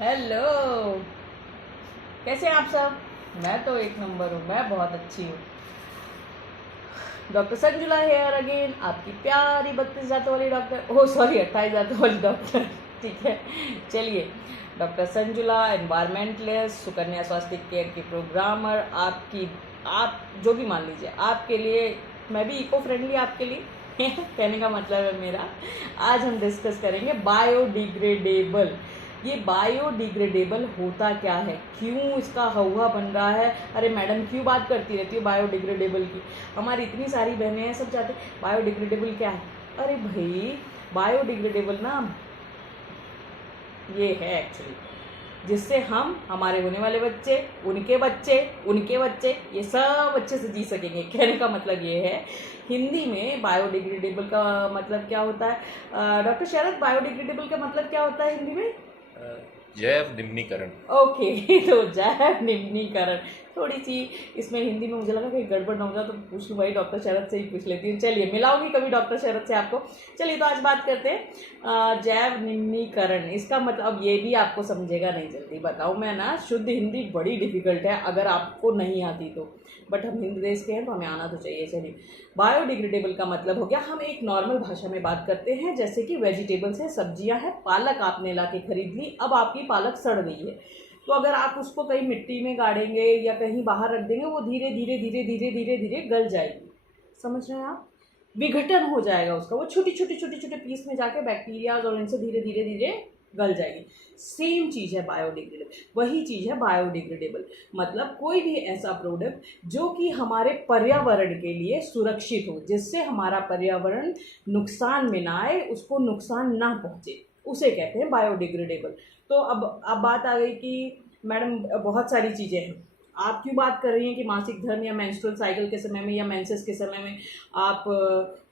Hello. कैसे हैं आप सब? मैं तो एक नंबर हूँ, मैं बहुत अच्छी हूँ। डॉक्टर संजुला हेयर अगेन, आपकी प्यारी 32 दांतों वाली डॉक्टर, ओह सॉरी 28 दांतों वाली डॉक्टर। ठीक है, चलिए। डॉक्टर संजुला, एनवायरमेंटलिस्ट, सुकन्या स्वास्थ्य केयर की प्रोग्रामर, आप जो भी मान लीजिए, आपके लिए मैं भी इको फ्रेंडली आपके लिए कहने का मतलब है मेरा। आज हम डिस्कस करेंगे बायोडिग्रेडेबल। ये बायोडिग्रेडेबल होता क्या है, क्यों इसका हौवा बन रहा है? अरे मैडम क्यों बात करती रहती है बायोडिग्रेडेबल की? हमारी इतनी सारी बहनें हैं, सब चाहते बायोडिग्रेडेबल क्या है। अरे भाई, बायोडिग्रेडेबल ना ये है एक्चुअली, जिससे हम, हमारे होने वाले बच्चे, उनके बच्चे ये सब अच्छे से जी सकेंगे। कहने का मतलब ये है, हिंदी में बायोडिग्रेडेबल का मतलब क्या होता है? डॉक्टर शरद, बायोडिग्रेडेबल का मतलब क्या होता है हिंदी में? जैव निम्नीकरण। ओके तो जैव निम्नीकरण। थोड़ी सी इसमें हिंदी में मुझे लगा कहीं गड़बड़ ना हो जाए तो पूछ लूँ, भाई डॉक्टर शरद से ही पूछ लेती हूँ। चलिए, मिलाऊंगी कभी डॉक्टर शरद से आपको। चलिए, तो आज बात करते हैं जैव निम्नीकरण। इसका मतलब अब ये भी आपको समझेगा नहीं, जल्दी बताऊँ मैं ना, शुद्ध हिंदी बड़ी डिफिकल्ट है अगर आपको नहीं आती तो, बट हम हिंद देश के हैं तो हमें आना तो चाहिए। चलिए, बायोडिग्रेडेबल का मतलब हो गया, हम एक नॉर्मल भाषा में बात करते हैं, जैसे कि वेजिटेबल्स है, सब्जियां हैं, पालक आपने ला के खरीद ली, अब आपकी पालक सड़ गई है, तो अगर आप उसको कहीं मिट्टी में गाड़ेंगे या कहीं बाहर रख देंगे, वो धीरे धीरे धीरे धीरे धीरे धीरे गल जाएगी। समझ रहे हैं आप? विघटन हो जाएगा उसका, वो छोटी छोटी छोटे छोटे पीस में जाके बैक्टीरियाज और इनसे धीरे धीरे धीरे गल जाएगी। सेम चीज़ है बायोडिग्रेडेबल, वही चीज़ है बायोडिग्रेडेबल। मतलब कोई भी ऐसा प्रोडक्ट जो कि हमारे पर्यावरण के लिए सुरक्षित हो, जिससे हमारा पर्यावरण नुकसान में ना आए, उसको नुकसान ना पहुँचे, उसे कहते हैं बायोडिग्रेडेबल। तो अब बात आ गई कि मैडम बहुत सारी चीज़ें हैं, आप क्यों बात कर रही हैं कि मासिक धर्म या मेंस्ट्रुअल साइकिल के समय में या मेंसेस के समय में आप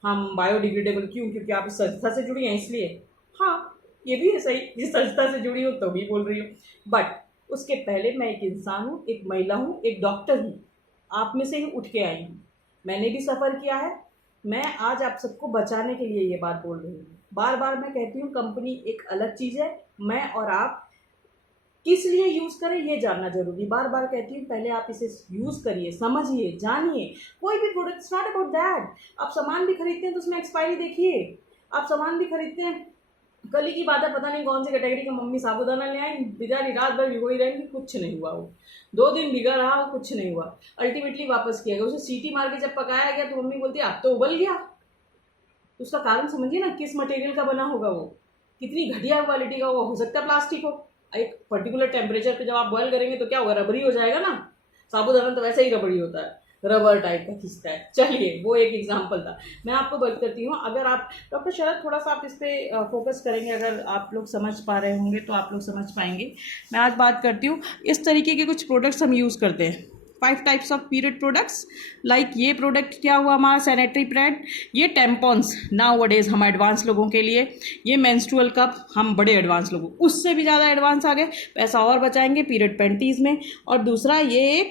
हम बायोडिग्रेडेबल क्यों? क्योंकि आप इस संस्था से जुड़ी हैं इसलिए। हाँ, ये भी है सही, इस संस्था से जुड़ी हूँ तो भी बोल रही हूँ, बट उसके पहले मैं एक इंसान हूँ, एक महिला हूँ, एक डॉक्टर हूँ, आप में से ही उठ के आई हूँ, मैंने भी सफ़र किया है। मैं आज आप सबको बचाने के लिए ये बात बोल रही हूँ। बार बार मैं कहती हूँ, कंपनी एक अलग चीज़ है, मैं और आप किस लिए यूज़ करें ये जानना जरूरी। बार बार कहती हूँ, पहले आप इसे यूज़ करिए, समझिए, जानिए। कोई भी product, it's not about that. आप सामान भी खरीदते हैं तो उसमें एक्सपायरी देखिए। आप सामान भी खरीदते हैं, कल ही की बात है, पता नहीं कौन सी कैटेगरी का मम्मी साबुदाना ले आई, बेचारी रात भर भिगोई रहेंगी, कुछ नहीं हुआ। वो 2 दिन भिगा रहा, कुछ नहीं हुआ, अल्टीमेटली वापस किया गया। उसे सीटी मार के जब पकाया गया तो मम्मी बोलती है अब तो उबल गया। तो उसका कारण समझिए ना, किस मटेरियल का बना होगा वो, कितनी घटिया क्वालिटी का। वो हो सकता है प्लास्टिक हो, एक पर्टिकुलर टेम्परेचर पे जब आप बॉयल करेंगे तो क्या होगा, रबड़ी हो जाएगा ना। साबुदाना तो वैसे ही रबड़ी होता है, रबर टाइप का खिंचता है। चलिए, वो एक एग्जांपल था। मैं आपको बात करती हूँ, अगर आप डॉक्टर शरद थोड़ा सा आप इस पर फोकस करेंगे, अगर आप लोग समझ पा रहे होंगे तो आप लोग समझ पाएंगे। मैं आज बात करती हूँ, इस तरीके के कुछ प्रोडक्ट्स हम यूज़ करते हैं, 5 types of period products. Like ये प्रोडक्ट क्या हुआ हमारा, सैनिटरी पैड, ये टेम्पॉन्स नाउ वडेज हम एडवांस लोगों के लिए, ये मेंस्ट्रुअल कप हम बड़े एडवांस लोगों, उससे भी ज़्यादा एडवांस आ गए, पैसा और बचाएंगे पीरियड पैंटीज़ में। और दूसरा ये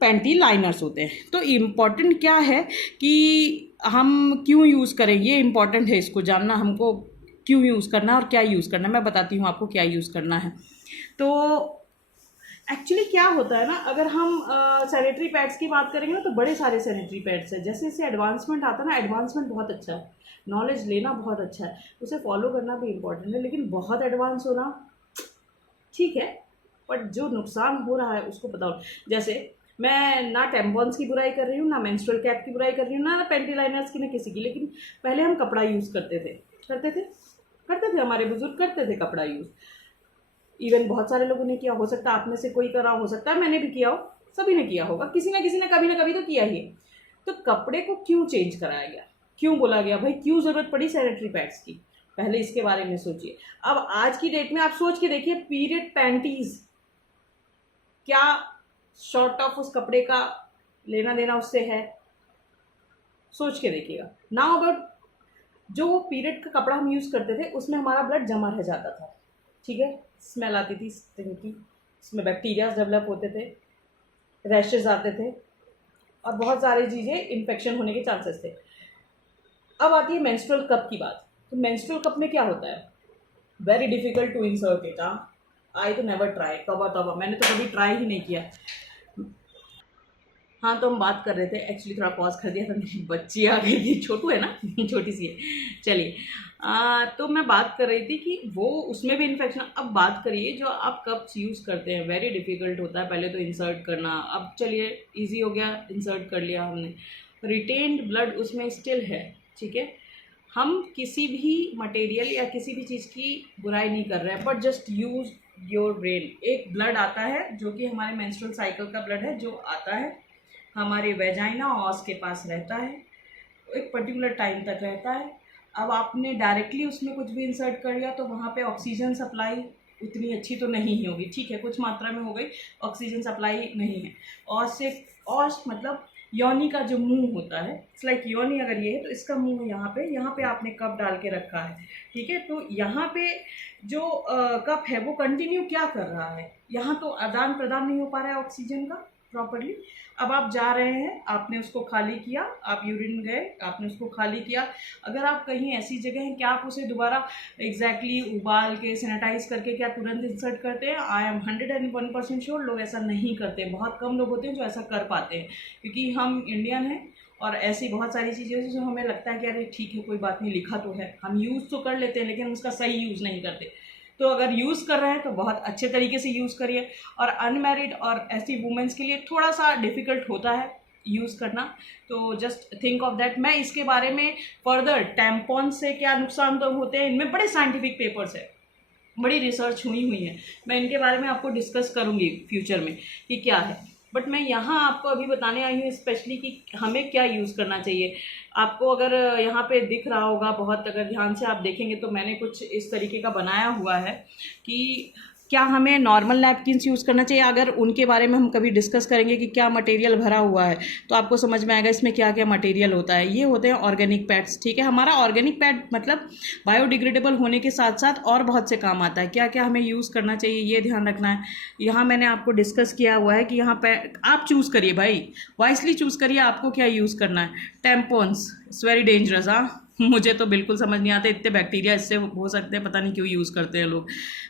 पैंटी लाइनर्स होते हैं। तो इम्पॉर्टेंट क्या है कि हम क्यों यूज़ करें, ये इम्पॉर्टेंट है, इसको जानना हमको, क्यों यूज़ करना है और क्या यूज़ करना है। मैं बताती हूँ आपको क्या यूज़ करना है। तो एक्चुअली क्या होता है ना, अगर हम सैनिटरी पैड्स की बात करेंगे ना, तो बड़े सारे सैनिटरी पैड्स हैं। जैसे जैसे एडवांसमेंट आता है ना, एडवांसमेंट बहुत अच्छा है, नॉलेज लेना बहुत अच्छा है, उसे फॉलो करना भी इम्पोर्टेंट है, लेकिन बहुत एडवांस होना ठीक है, बट जो नुकसान हो रहा है उसको पता हो। जैसे मैं ना टेम्पॉन्स की बुराई कर रही हूँ, ना मेंस्ट्रुअल कैप की बुराई कर रही हूँ, ना पेंटी लाइनर्स की, ना किसी की, लेकिन पहले हम कपड़ा यूज़ करते थे, हमारे बुजुर्ग करते थे कपड़ा यूज़। इवन बहुत सारे लोगों ने किया, हो सकता है आप में से कोई करा, हो सकता है मैंने भी किया हो, सभी ने किया होगा, किसी ना किसी ने कभी ना कभी तो किया ही है। तो कपड़े को क्यों चेंज कराया गया, क्यों बोला गया भाई, क्यों ज़रूरत पड़ी सैनिटरी पैड्स की, पहले इसके बारे में सोचिए। अब आज की डेट में आप सोच के देखिए, पीरियड पैंटीज, क्या शॉर्ट ऑफ उस कपड़े का लेना देना उससे है? सोच के देखिएगा। नाउ अबाउट, जो वो पीरियड का कपड़ा हम यूज़ करते थे उसमें हमारा ब्लड जमा रह जाता था, ठीक है, स्मेल आती थी स्टिंग की, उसमें बैक्टीरियाज डेवलप होते थे, रैशेज आते थे, और बहुत सारी चीज़ें इन्फेक्शन होने के चांसेस थे। अब आती है मेंस्ट्रुअल कप की बात। तो मेंस्ट्रुअल कप में क्या होता है, very difficult to insert it. I तो नेवर ट्राई, तौबा तौबा, मैंने तो कभी ट्राई ही नहीं किया। हाँ, तो हम बात कर रहे थे, एक्चुअली थोड़ा पॉज कर दिया था, मेरी बच्ची आ गई थी, छोटू है ना छोटी सी है। चलिए, तो मैं बात कर रही थी कि वो उसमें भी इन्फेक्शन। अब बात करिए जो आप कप्स यूज़ करते हैं, वेरी डिफ़िकल्ट होता है पहले तो इंसर्ट करना। अब चलिए इजी हो गया, इंसर्ट कर लिया हमने, रिटेन्ड ब्लड उसमें स्टिल है, ठीक है। हम किसी भी मटेरियल या किसी भी चीज़ की बुराई नहीं कर रहे हैं, but just use your brain. एक ब्लड आता है जो कि हमारे मेंस्ट्रुअल साइकिल का ब्लड है, जो आता है हमारे वेजाइना ऑस के पास रहता है, एक पर्टिकुलर टाइम तक रहता है। अब आपने डायरेक्टली उसमें कुछ भी इंसर्ट कर लिया तो वहाँ पे ऑक्सीजन सप्लाई उतनी अच्छी तो नहीं ही होगी, ठीक है, कुछ मात्रा में हो गई, ऑक्सीजन सप्लाई नहीं है। ऑस से, ऑस मतलब योनि का जो मुंह होता है, इट्स लाइक योनि अगर ये है तो इसका मुंह यहाँ पे आपने कप डाल के रखा है, ठीक है। तो यहाँ पे जो कप है वो कंटिन्यू क्या कर रहा है, यहाँ तो आदान प्रदान नहीं हो पा रहा है ऑक्सीजन का प्रॉपरली। अब आप जा रहे हैं, आपने उसको खाली किया, आप यूरिन गए, आपने उसको खाली किया, अगर आप कहीं ऐसी जगह हैं क्या आप उसे दोबारा एग्जैक्टली उबाल के सैनिटाइज करके क्या तुरंत इंसर्ट करते हैं? आई एम 101% श्योर लोग ऐसा नहीं करते। बहुत कम लोग होते हैं जो ऐसा कर पाते हैं, क्योंकि हम इंडियन हैं और ऐसी बहुत सारी चीज़ें हैं जो हमें लगता है कि अरे ठीक है कोई बात नहीं, लिखा तो है, हम यूज़ तो कर लेते हैं लेकिन उसका सही यूज़ नहीं करते। तो अगर यूज़ कर रहे हैं तो बहुत अच्छे तरीके से यूज़ करिए। और अनमैरिड और ऐसी वुमेंस के लिए थोड़ा सा डिफ़िकल्ट होता है यूज़ करना, तो जस्ट थिंक ऑफ दैट। मैं इसके बारे में फर्दर टैम्पॉन से क्या नुकसान तो होते हैं, इनमें बड़े साइंटिफिक पेपर्स है, बड़ी रिसर्च हुई है, मैं इनके बारे में आपको डिस्कस करूँगी फ्यूचर में कि क्या है। बट मैं यहाँ आपको अभी बताने आई हूँ स्पेशली कि हमें क्या यूज़ करना चाहिए। आपको अगर यहाँ पे दिख रहा होगा, बहुत अगर ध्यान से आप देखेंगे तो मैंने कुछ इस तरीके का बनाया हुआ है कि क्या हमें नॉर्मल नैपकिन्स यूज़ करना चाहिए। अगर उनके बारे में हम कभी डिस्कस करेंगे कि क्या मटेरियल भरा हुआ है तो आपको समझ में आएगा इसमें क्या क्या मटेरियल होता है। ये होते हैं ऑर्गेनिक पैड्स, ठीक है। हमारा ऑर्गेनिक पैड मतलब बायोडिग्रेडेबल होने के साथ साथ और बहुत से काम आता है। क्या क्या हमें यूज़ करना चाहिए ये ध्यान रखना है। यहाँ मैंने आपको डिस्कस किया हुआ है कि यहाँ पे आप चूज़ करिए भाई, वाइसली चूज़ करिए आपको क्या यूज़ करना है। टेम्पॉन्स इट्स वेरी डेंजरस, हाँ मुझे तो बिल्कुल समझ नहीं आते, इतने बैक्टीरिया इससे हो सकते हैं, पता नहीं क्यों यूज़ करते हैं लोग।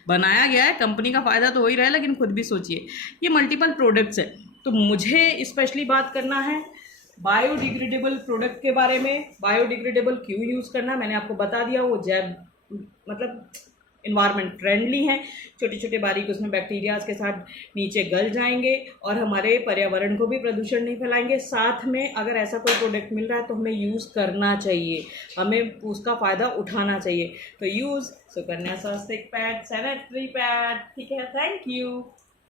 बनाया गया है, कंपनी का फ़ायदा तो हो ही रहा है, लेकिन खुद भी सोचिए ये मल्टीपल प्रोडक्ट्स है। तो मुझे स्पेशली बात करना है बायोडिग्रेडेबल प्रोडक्ट के बारे में। बायोडिग्रेडेबल क्यों यूज़ करना मैंने आपको बता दिया, वो जैब मतलब इन्वायरमेंट फ्रेंडली हैं, छोटे छोटे बारीक उसमें बैक्टीरियाज के साथ नीचे गल जाएंगे और हमारे पर्यावरण को भी प्रदूषण नहीं फैलाएंगे। साथ में अगर ऐसा कोई प्रोडक्ट मिल रहा है तो हमें यूज़ करना चाहिए, हमें उसका फ़ायदा उठाना चाहिए। तो यूज़ सुकन्या स्वास्थ्य पैड, सैनिटरी पैड, ठीक है। Thank you.